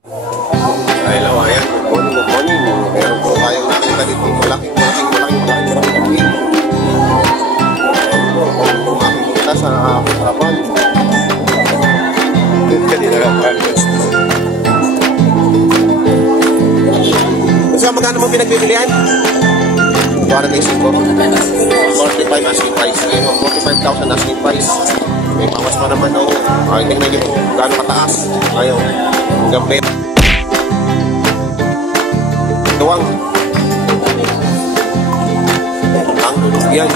Hello, ayan. Good morning. Meron po tayong nakita dito. Malaking kambing. Kung makikita sa harapan. Kanina lang breakfast. Kasi magkano mo pinagbibilihan? 45 asking price. 45,000 asking price. May bawas pa naman daw. Ay, tingnan niyo po gaano kataas. Ayaw. Hanggang tuwang. Ang yan.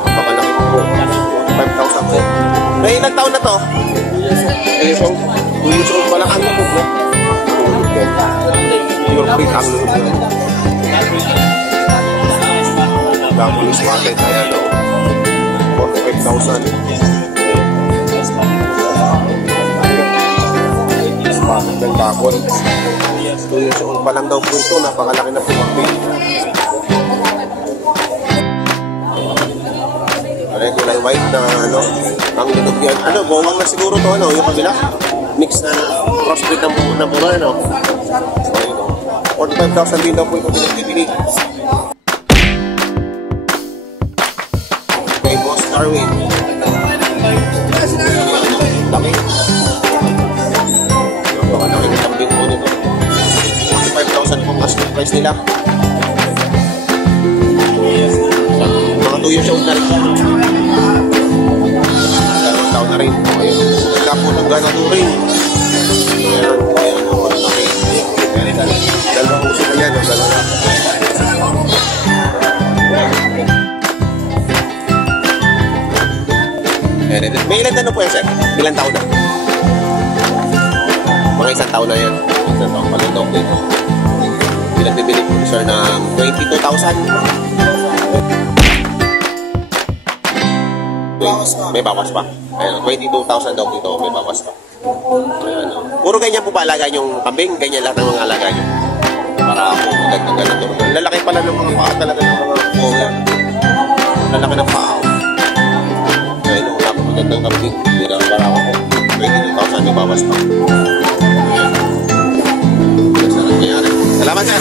Pakalaki po. 5,000 po. May ilang taon na to? 2 years old. 2 years old pa lang ang lubog, no? Pure breed ang lubog. Damulis market, ayan, no? 45,000. Ng takon. 2 years old pa lang daw po ito. Napakalaki na pure breed. Ayan, kulay white na, ano, ang lulog yan. Ano, bawang na siguro to, ano, yung kabila. Mix na crossbreed na puro, ano. So, 45,000 din daw po ito pinagbibili. Kay Boss Darwin. Laki. Napakalaki na kambing po nito. 45,000 pong asking price nila. Mga 2 years old na rin. Dalawang taon na rin. Nagkapunog na turing. Ayan. Okay. Dalawang uso na yan. May ilan na po yan, sir? Ilan taon na? Mga 1 taon na yan. 1 taon pa lang daw dito. Pinagbibili po, sir, ng 22,000. May bawas pa. Ayan, 22,000 daw dito. May bawas pa. Ayan, puro ganyan po pa alaga yung kambing. Ganyan lahat ng mga alaga nyo. Para ako magandang ito. Lalaki pala ng mga paa talaga ng mga paa. Lalaki ng paa. Ayan, wala ko magandang kambing. Hindi na para ako. 22,000 may bawas pa. Ayan. Salamat, sir.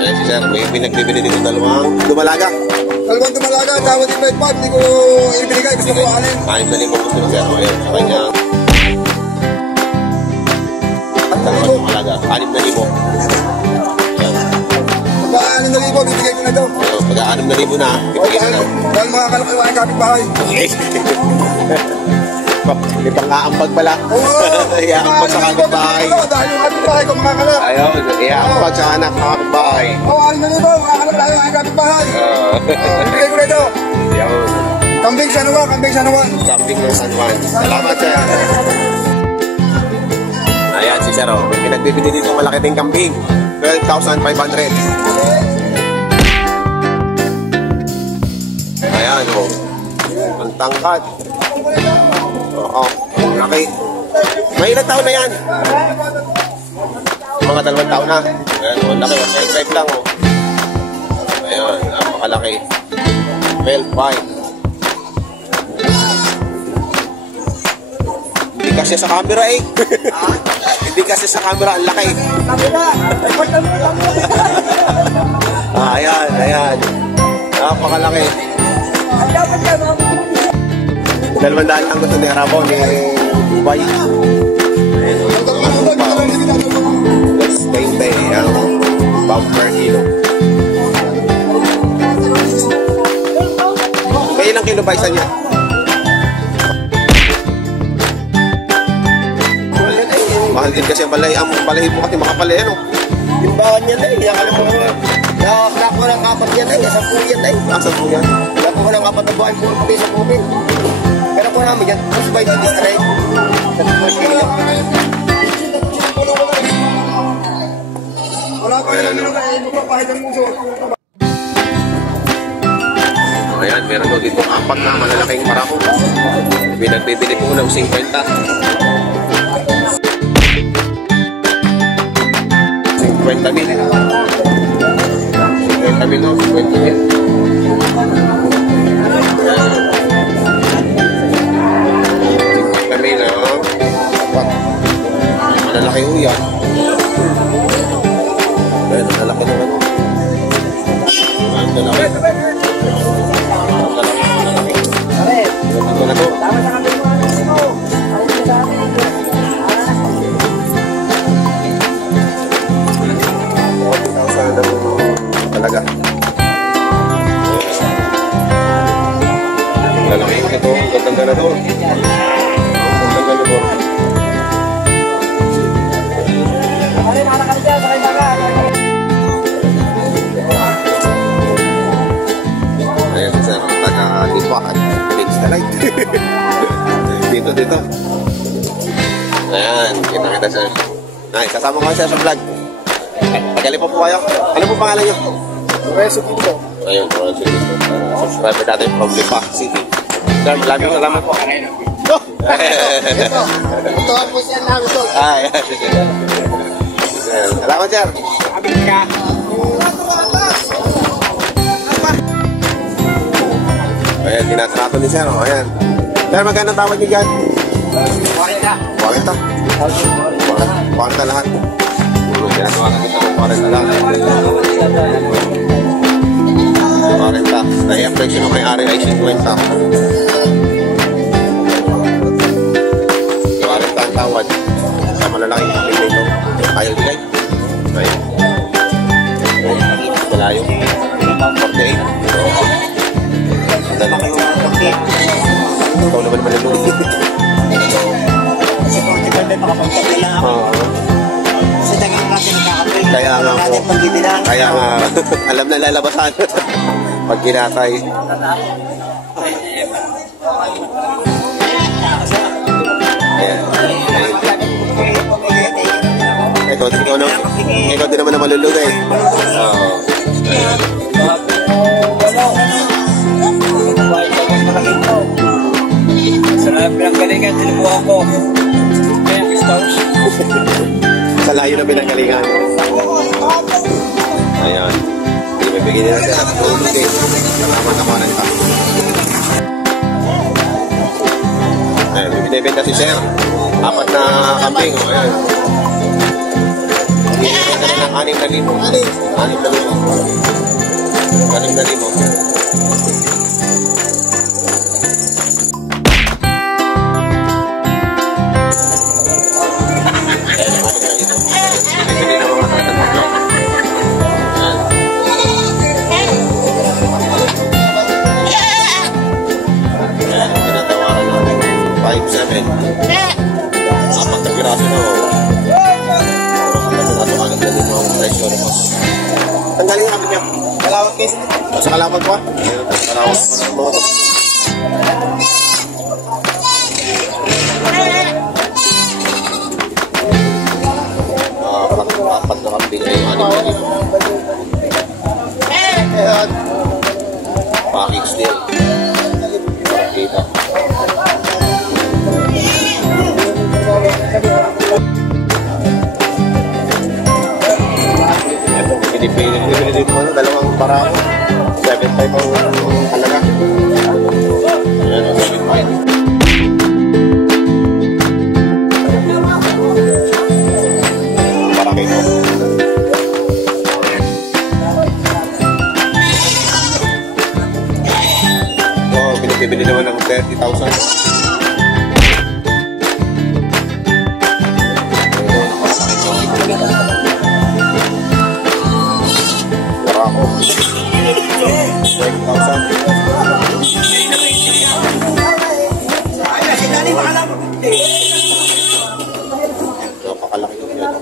Ayan si sir. May pinagbibili dito dalawang dumalaga. Dalawang dumalaga, tawad yung 5,500, hindi ko ibinigay, gusto ko alin. Ayun na rin po gusto ng sir. Ayan, sa kanya. At dalawang dumalaga, 6,000. Pag 6,000, bibigay ko na ito. Pag 6,000 na, bibigay ko na. Dahil mga kalaki yung kapitbahay. May pang-aambag pala. Iaambag sa kapitbahay. Dahil yung kapitbahay ko makakalap. Ayun, iaambag sa anak ng kapitbahay. Oo, 6,000, makakalap tayo ang kapitbahay. Bibigay ko na ito. Kambing San Juan, kambing San Juan. Kambing ng San Juan. Salamat, sir. Ayan si sir, may pinagbibili dito malaki ding kambing. 12,500. Ayan, oh. Ang tangkad. Oo, laki. May ilang taon na yan? Mga 2 taon na. Ayan, oh, laki. Type lang, oh. Ayan, napakalaki. 12,500. Hindi kasi sa camera eh. Hindi kasi sa camera, ang laki. Ayan, ayan. Napakalaki. 200 ang gusto ni Arabo ni Dubai. Let's 20 ang pound per kilo. May ilang kilo ba isa niya? Mahal din kasi ang balay. Ang balay mo kasi makapalay, ano? Timbawan yan eh, kaya alam mo nakuha ng 4 yan eh, 10 yan eh. 10 yan? Nakuha ng 4 na buwan, puro pati sa pumin. Pero kung namin yan, mas by the district. Wala ko yan, magpapahit ang muso. Ayan, meron ko dito 4 na malalaking marako. Pinagbibili po ng 50. 50,000. 50,000, no? 50,000. lalaki. Ito na to. Talaga. Lalaki ito. Gandang na to. Gandang na to. Ayan, sir. Taga-lipahan. Thanks na light. Dito. Ayan, kita sir. Ay, kasama ko siya sa vlog. Tagali po kayo. Ano po pangalan nyo? Reso dito. Ayun, subscriber natin from Lipa City. Sir, maraming salamat po. Ito ang po siya namin to. Ay, salamat sir. Ayan, tinatrato ni sir. Ayan. Sir, magkano tawad niyo dyan? 40. 40 lahat. Tinatawagan ko sa 40 lang. 40. Dahil ang presyo ng may-ari ay 50. 40 ang tawad. Sa malalaking kapit nito. Ayaw bigay. Ayan. Malayo. 48. Ang dala kayo. Ikaw naman malulunod. Kasi kung tignan din makapagpapil lang ako. Kasi tagang kasi nakakapil. Kaya nga po. Natin pagbibilang. Kaya nga, alam na lalabasan. Pag kinakay. Ayan. Ikaw din naman na malulugay. Oo. Ayan. Sa lahat pinanggalingan, tinubuhan ko. Kaya Christos. Sa layo na pinanggalingan. Ayan. Ibibigay nila siya at tulugay. Salamat na mga nagtap. Ayan, bibinibenta si Sir. 4 na kambing. Ayan. Bibinibenta na ng 6,000. 6,000. Apat na piraso na ang galing kami niya. Kalawat guys. Sa kalawat po. Kalawat po. Apat na kambing na yung 6,000. Package deal. Kita. Pinipili mo dalawang parako. 7.5 ang halaga. Ayan, 7.5. Paraki ko. Pinipili naman ng 30,000. Napakalaki yun yan.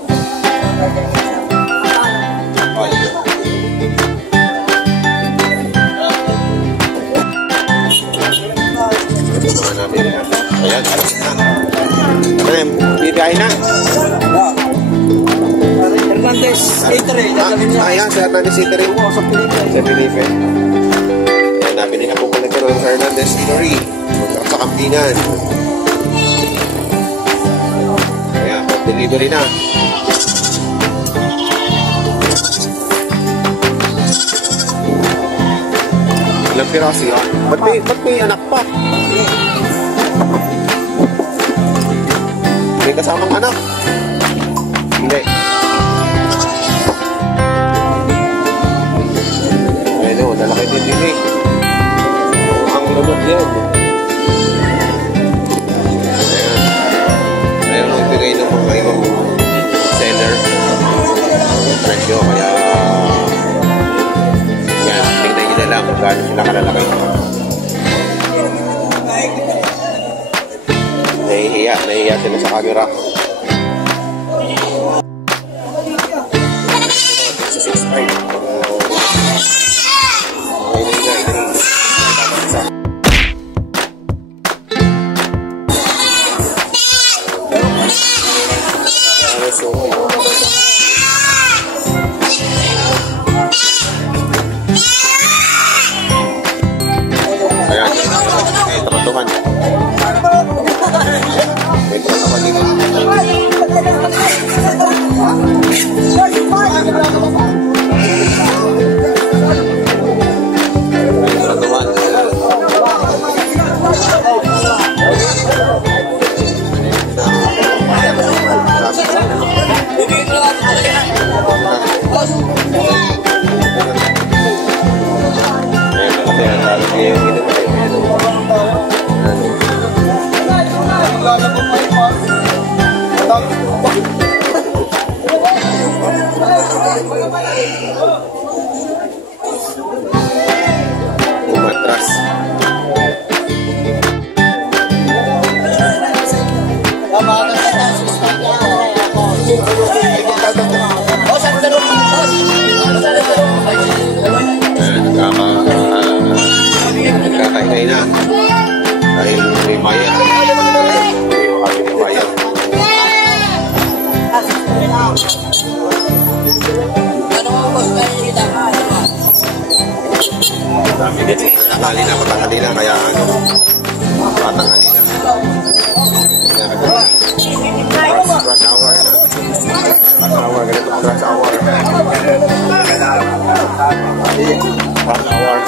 Ito mga namin. Ayan, alas na. Ayan, bibiyahin na. Hernandez Eatery. Ayan, si Hernandez Eatery. Sa Felipe. Ayan, nabili na po pala ito ng Hernandez Eatery. Sa Kampinan. Ayan, delivery na. Ilang piraso yan? Ba't may anak pa? May kasamang anak? Hindi. Ayun, lalaki din din eh. Ang lunod yan. Ayan mo ibigay ng mga ibang seller. Presyo, kaya yan, tingnan nyo na lang kung gaano sila kalalaki. Nahihiya sila sa camera. Sa 6'5". Ayan, may tratuhan. May tratuhan dito. May tratuhan. Umatras. Nagkakaingay na dahil may bayan. May kami may bayan. Patanghali na kaya patanghali na. Rush hour. Ganito rush hour. Rush hour.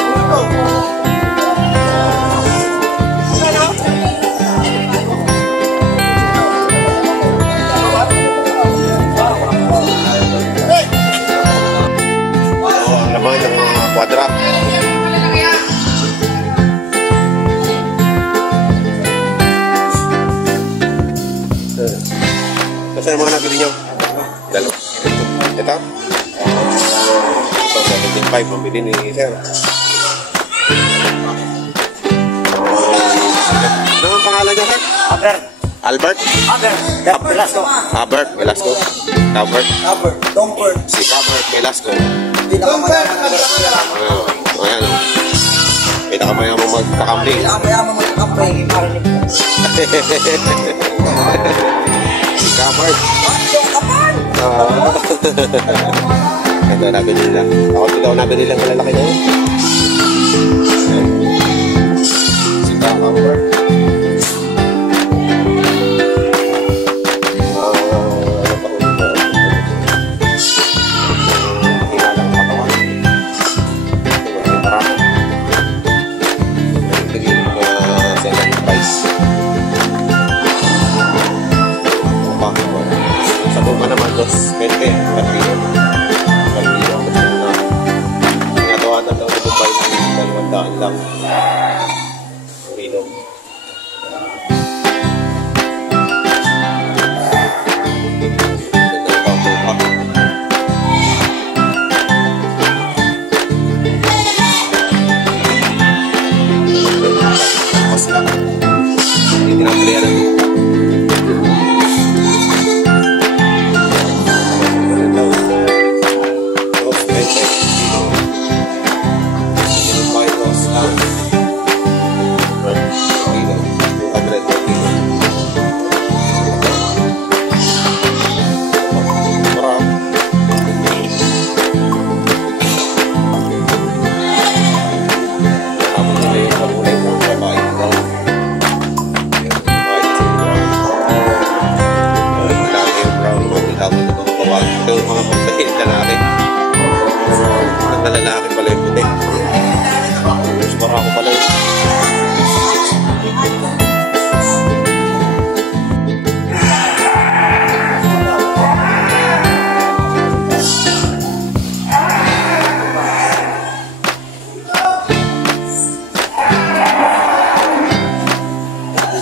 Laman ng mga kwadra. Kasi yung mga nabili nyo? Dalo. Ito? Ito, 75 ang bili ni Sir. Ano ang pangalan niya, Sir? Albert. Albert? Albert Velasco. Albert Velasco. Albert. Dompert. Si Albert Velasco. Ayan. Pinakamayamang magkakamping. Pinakamayamang magkakamping. Marinig mo. Si Albert. Ito, nabili nila. Ako ito, nabili lang malalaki na yun. Si Albert. Pwede, ginagawa na daw ni Dubai ng 200 lang. Rino. Hindi na player ng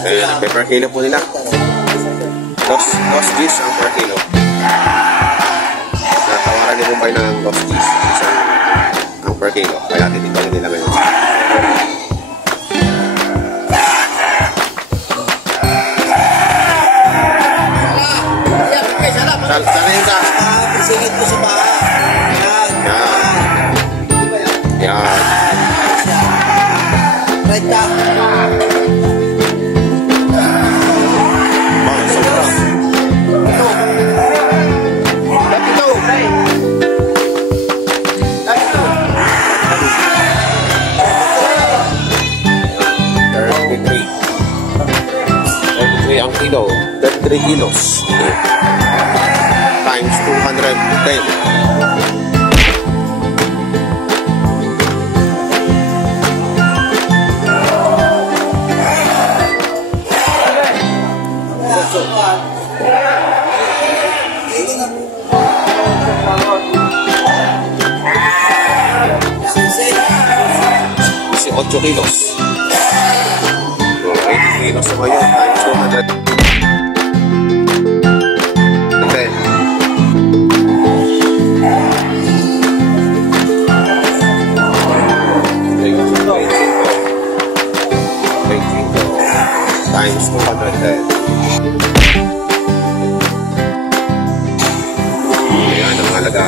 Ayan, per kilo po nila. Dos Gs ang per kilo. Natawaran ni Mumbai ng dos Gs ang per kilo. Kaya titipagin nila ngayon. Sana yun ka? Singit ko sa bahay. Yan. Yan. Right down. Oh, sobra. Ito. 33 ang kilo. 33 kilos. Times 210. Kasi 8 kilos. So, 80 kilos na ngayon times 210. Times 210. Ayan ang halaga.